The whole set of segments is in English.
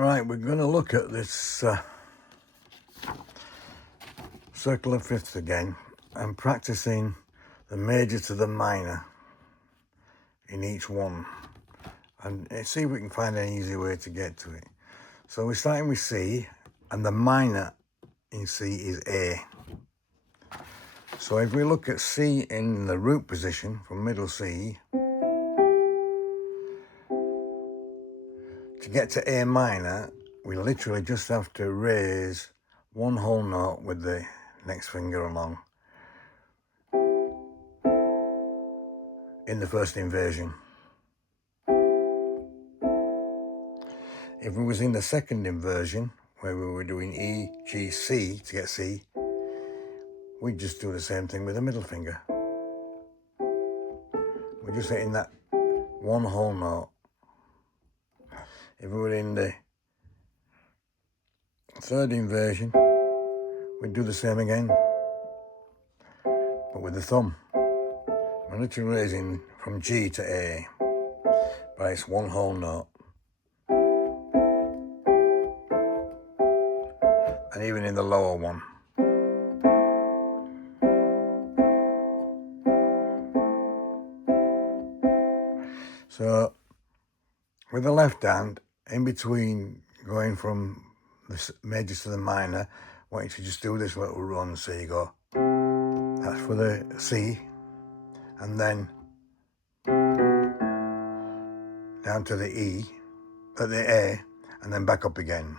Right, we're going to look at this circle of fifths again and practicing the major to the minor in each one and see if we can find an easy way to get to it. So we're starting with C, and the minor in C is A. So if we look at C in the root position from middle C, to get to A minor, we literally just have to raise one whole note with the next finger along in the first inversion. If we was in the second inversion, where we were doing E, G, C to get C, we'd just do the same thing with the middle finger. We're just hitting that one whole note. If we were in the third inversion, we'd do the same again, but with the thumb. We're literally raising from G to A, but it's one whole note. And even in the lower one. So with the left hand, in between going from the major to the minor, I want you to just do this little run. So you go, that's for the C, and then down to the E, at the A, and then back up again.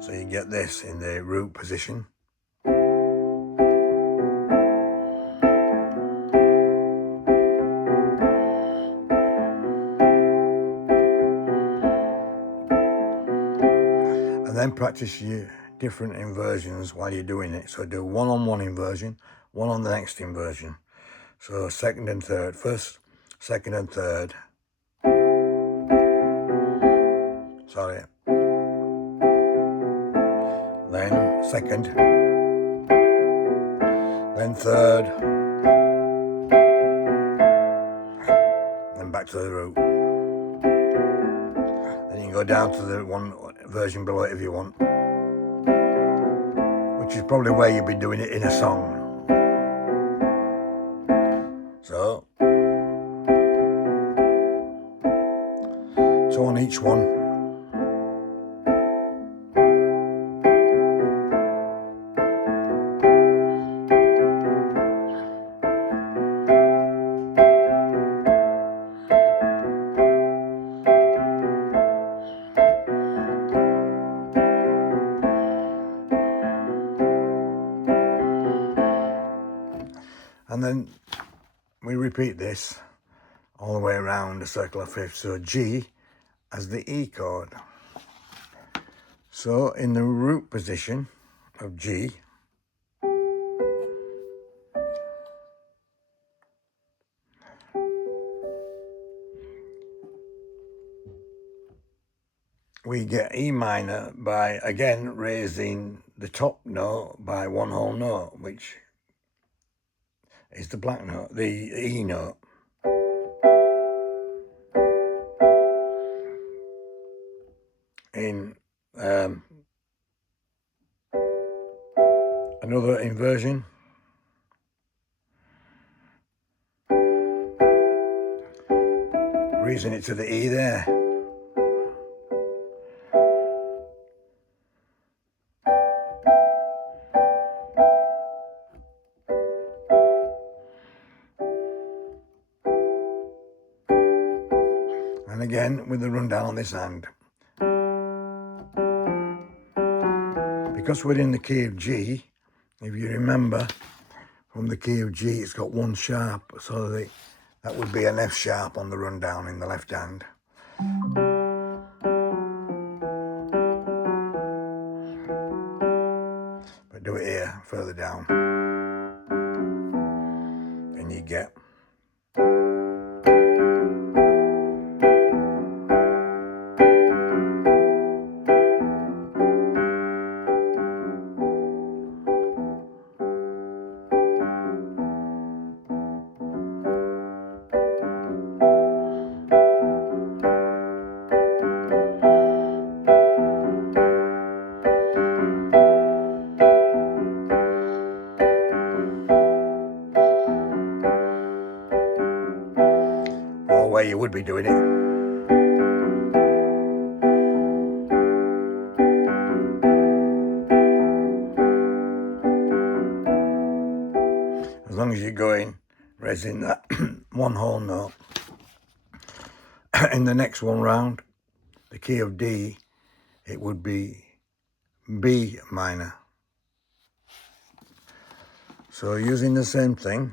So you get this in the root position. And then practice your different inversions while you're doing it. So do one on one inversion, one on the next inversion. So second and third, first, second and third. Sorry. Then second, then third, then back to the root. Then you can go down to the one version below it if you want, which is probably where you'll be doing it in a song. So on each one. And then we repeat this all the way around the circle of fifths. So G as the E chord. So in the root position of G, we get E minor by, again, raising the top note by one whole note, which is the black note, the E note. In another inversion, raising it to the E there. And again with the rundown on this hand. Because we're in the key of G, if you remember from the key of G, it's got one sharp, so that would be an F sharp on the rundown in the left hand. But do it here, further down, and you get. way you would be doing it. As long as you're going, raising that one whole note. In the next one round, the key of D, it would be B minor. So using the same thing,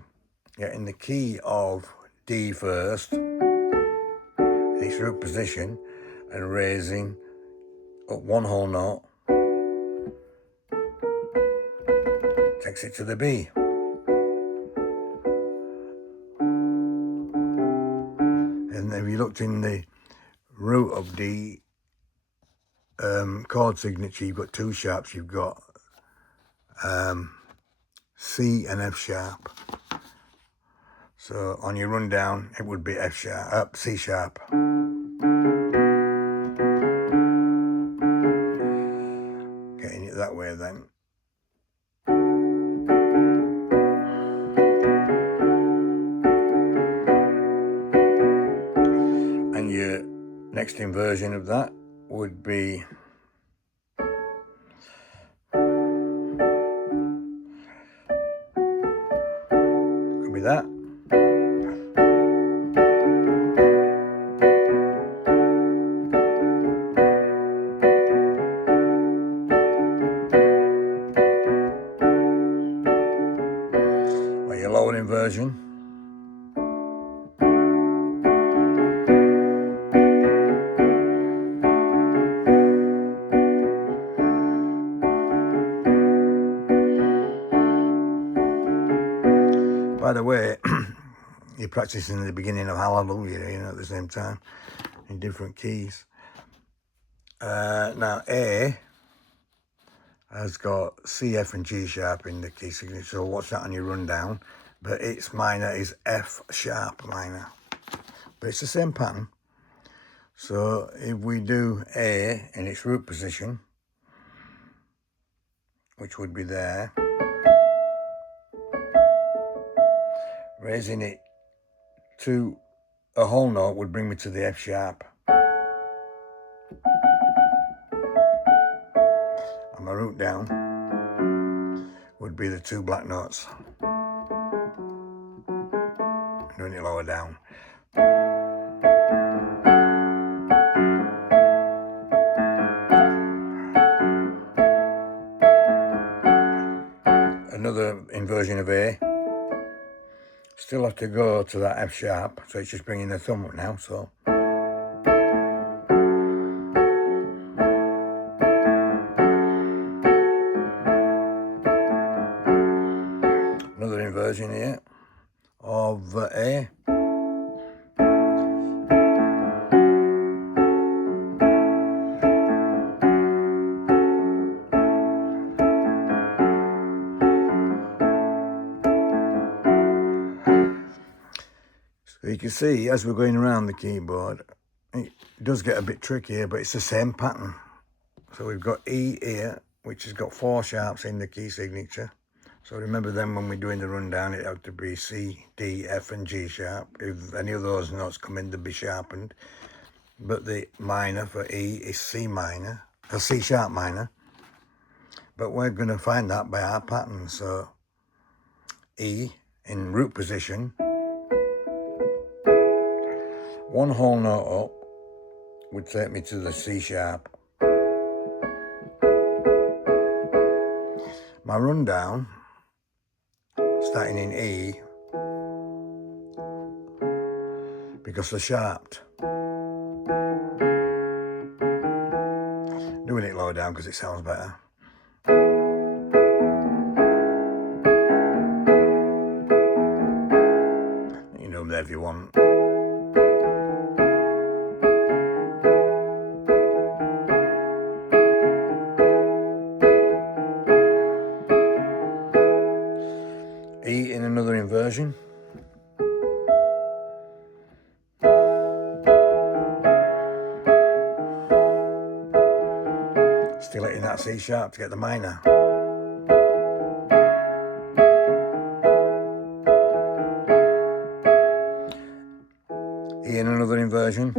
getting the key of D first, in its root position, and raising up one whole note, takes it to the B. And if you looked in the root of D chord signature, you've got two sharps. You've got C and F sharp. So on your rundown, it would be F sharp, C sharp. Getting it that way then. And your next inversion of that would be that. Or your lower inversion. By the way, you're practicing the beginning of Hallelujah, at the same time, in different keys. Now, A has got C, F and G sharp in the key signature, so watch that on your rundown. But its minor is F sharp minor. But it's the same pattern. So if we do A in its root position, which would be there, raising it to a whole note would bring me to the F sharp. And my root down would be the two black notes. Doing it lower down. Another inversion of A. Still have to go to that F sharp, so it's just bringing the thumb up now, so. Another inversion here of A. So you can see, as we're going around the keyboard, it does get a bit trickier, but it's the same pattern. So we've got E here, which has got 4 sharps in the key signature. So remember then when we're doing the rundown, it had to be C, D, F and G sharp. If any of those notes come in, they'll be sharpened. But the minor for E is C minor, or C sharp minor. But we're going to find that by our pattern. So E in root position, one whole note up would take me to the C sharp. My rundown, starting in E, because they're sharped. Doing it lower down because it sounds better. You can do them there if you want. E in another inversion. Still hitting that C sharp to get the minor. E B in another inversion.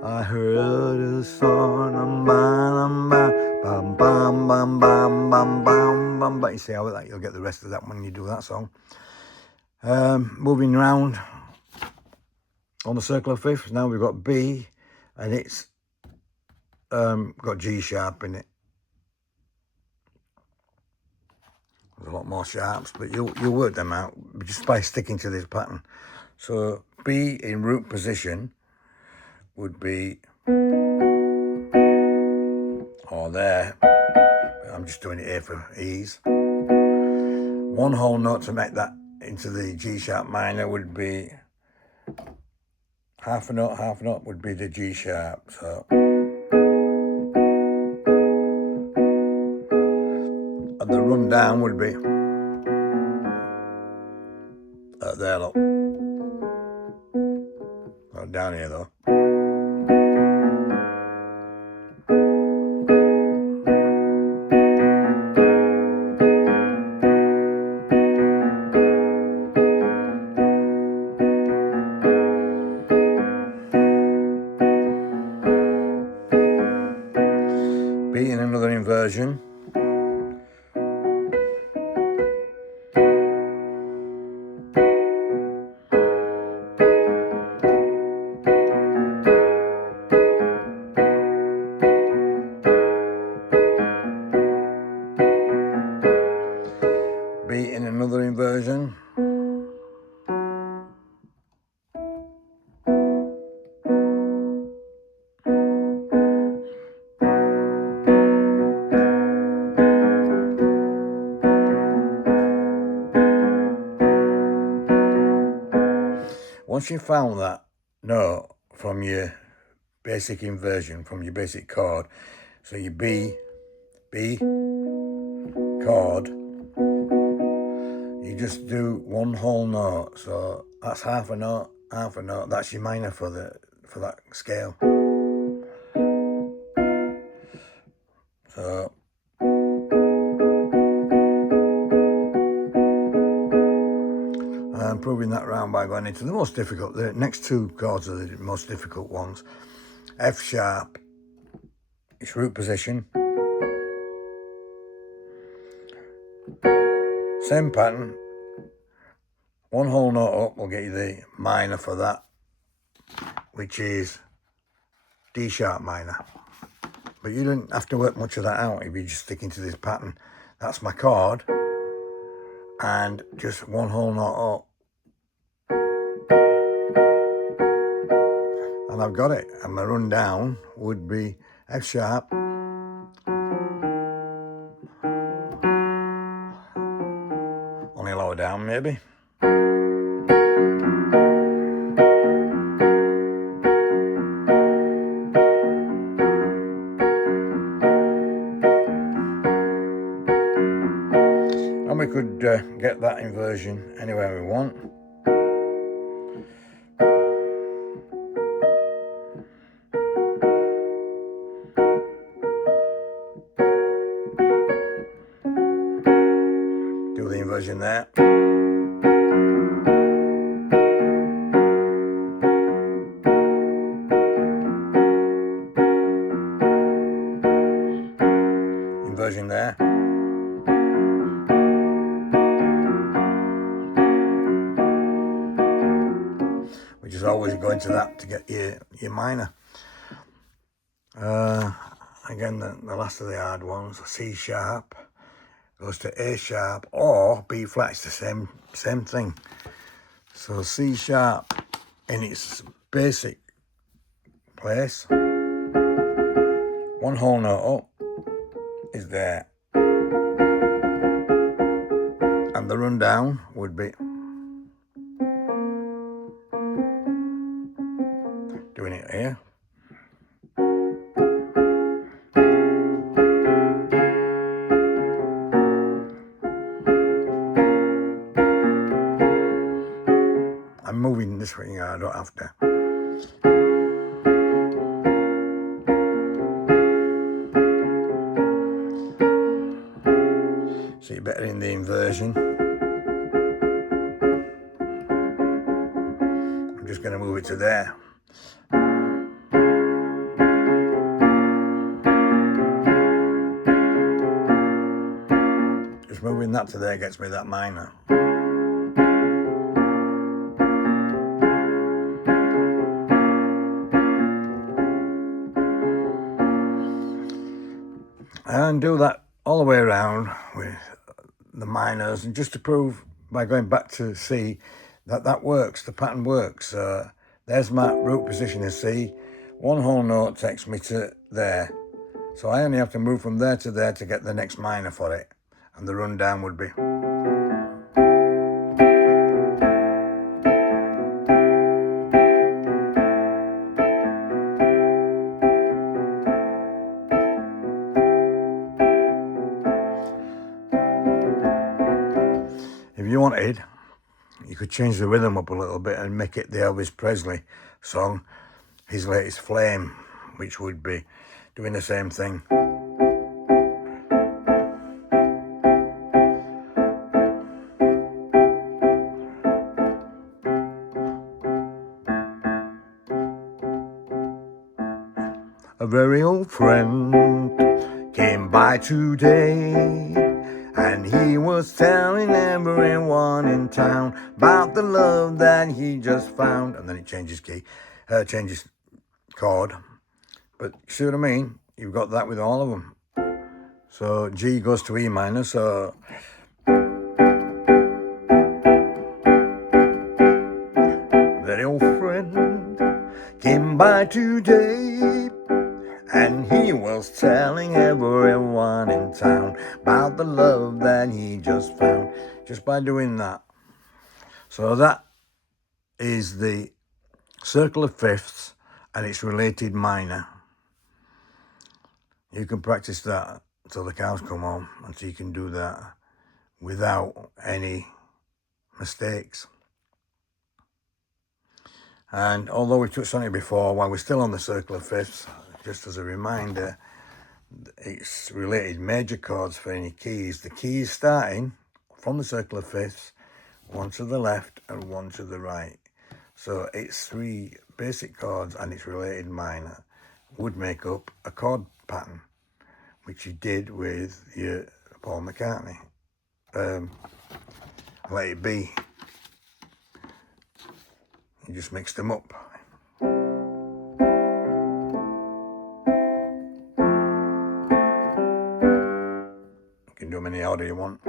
I heard a song, bam, bam, bam, bam, bam, bam, bam, bam. But you see how that you'll get the rest of that when you do that song. Moving round on the circle of fifths. Now we've got B, and it's got G sharp in it. There's a lot more sharps, but you'll work them out just by sticking to this pattern. So B in root position would be, or there, I'm just doing it here for ease. One whole note to make that into the G sharp minor would be half a note would be the G sharp. So, and the run down would be there, look. Not down here though. B in another inversion. B in another inversion. Once you've found that note from your basic inversion, from your basic chord, so your B chord, you just do one whole note. So that's half a note, that's your minor for that scale. So I'm proving that round by going into the most difficult. The next two chords are the most difficult ones. F sharp, it's root position. Same pattern, one whole note up will get you the minor for that, which is D sharp minor. But you don't have to work much of that out if you're just sticking to this pattern. That's my chord, and just one whole note up. And I've got it, and my run down would be F sharp, only lower down maybe. And we could get that inversion anywhere we want. Do the inversion there. Inversion there. We just always go into that to get your minor. Again, the last of the hard ones, C sharp goes to A sharp or B flat. It's the same thing. So C sharp in its basic place, one whole note up is there, and the run down would be here. I'm moving this way, I don't have to. See better in the inversion. I'm just going to move it to there. Just moving that to there gets me that minor. And do that all the way around with the minors, and just to prove by going back to C that works, the pattern works. There's my root position in C. One whole note takes me to there. So I only have to move from there to get the next minor for it. And the rundown would be. If you wanted, you could change the rhythm up a little bit and make it the Elvis Presley song, his latest Flame, which would be doing the same thing. A very old friend came by today, and he was telling everyone in town about the love that he just found. And then it changes key, changes chord. But you see what I mean? You've got that with all of them. So G goes to E minor, so very old friend came by today, and he was telling everyone in town about the love that he just found, just by doing that. So that is the circle of fifths and its related minor. You can practice that until the cows come home, until you can do that without any mistakes. And although we touched on it before, while we're still on the circle of fifths, just as a reminder, it's related major chords for any keys. The keys starting from the circle of fifths, one to the left and one to the right. So it's three basic chords and its related minor would make up a chord pattern, which you did with your Paul McCartney. Let It Be. You just mixed them up. You can do them in the order you want.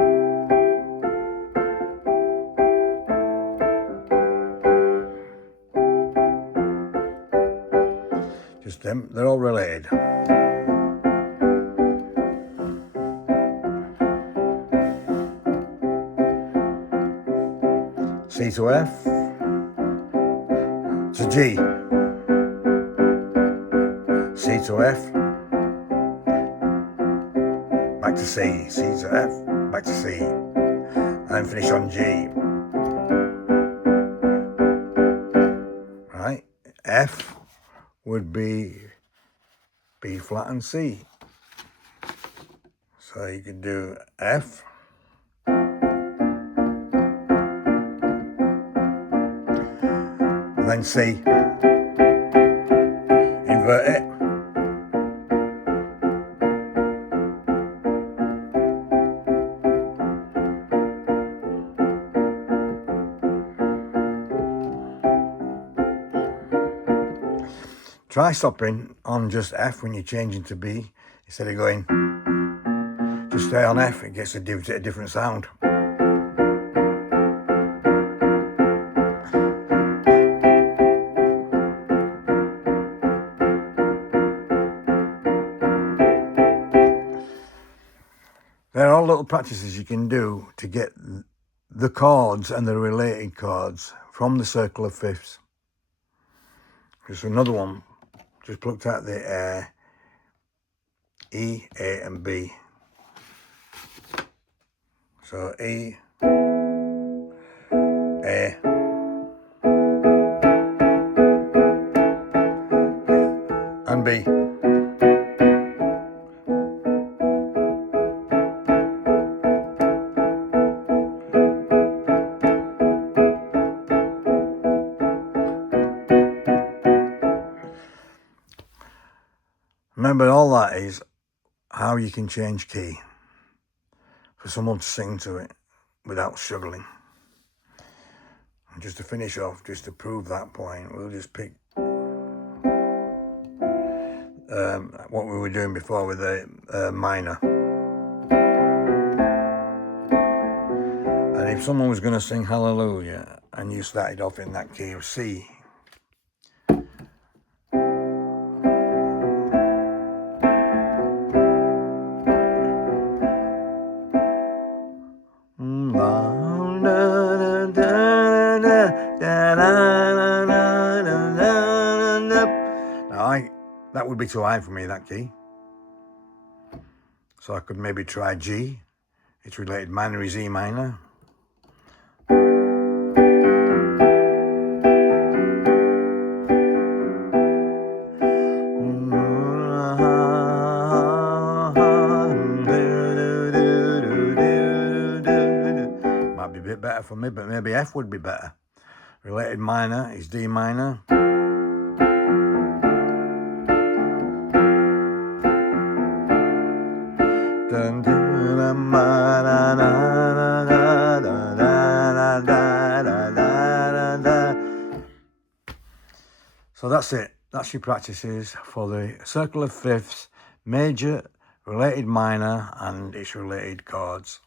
Just them, they're all related. C to F to G, C to F, back to C, C to F, back to C, and then finish on G. Right, F would be B flat and C. So you could do F, and then C, invert it, try stopping on just F when you're changing to B, instead of going, just stay on F, it gets a different sound. There are all little practices you can do to get the chords and the related chords from the circle of fifths. Just another one just plucked out the E, A and B. So E, A, and B. Remember, all that is how you can change key for someone to sing to it without struggling. And just to finish off, just to prove that point, we'll just pick what we were doing before with the minor. And if someone was going to sing Hallelujah and you started off in that key of C, that would be too high for me, that key. So I could maybe try G. Its related minor is E minor. Might be a bit better for me, but maybe F would be better. Related minor is D minor. So that's it. That's your practices for the circle of fifths, major, related minor, and its related chords.